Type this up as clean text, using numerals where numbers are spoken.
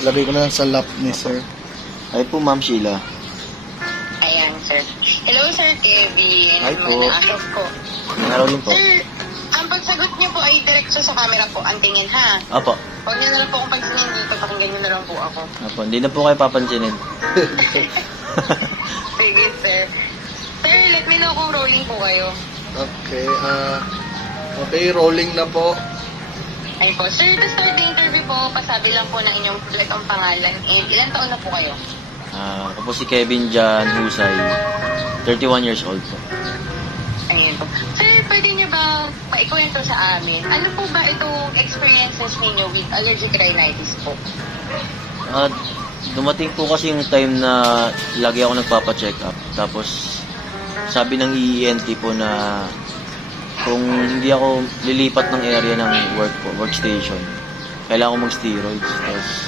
Lagay ko na lang sa lap ni sir. Ay po, Ma'am Sheila. Ayan, sir. Hello, Sir Kevin. Hi po. Manakit ko. Araw din po. Sir, ang pagsagot niyo po ay diretso sa camera po. Ang tingin, ha? Apo. Huwag niyo na lang po akong pagsinin dito. Pakinggan niyo na lang po ako. Apo, hindi na po kayo papansinin. Sige, sir. Sir, let me know kung rolling po kayo. Okay, okay, rolling na po. Ayun po. Sir, to start the interview po, pasabi lang po ng inyong kompletong pangalan and ilan taon na po kayo? Ako po si Kevin Jan Husay. 31 years old po. Ayun po. Sir, pwede niyo ba maikwento sa amin? Ano po ba itong experiences ninyo with allergic rhinitis po? Dumating po kasi yung time na lagi ako nagpapa-check up. Tapos sabi ng ENT po na kung hindi ako lilipat ng area ng workstation, kailangan ko mag-steroids. Tapos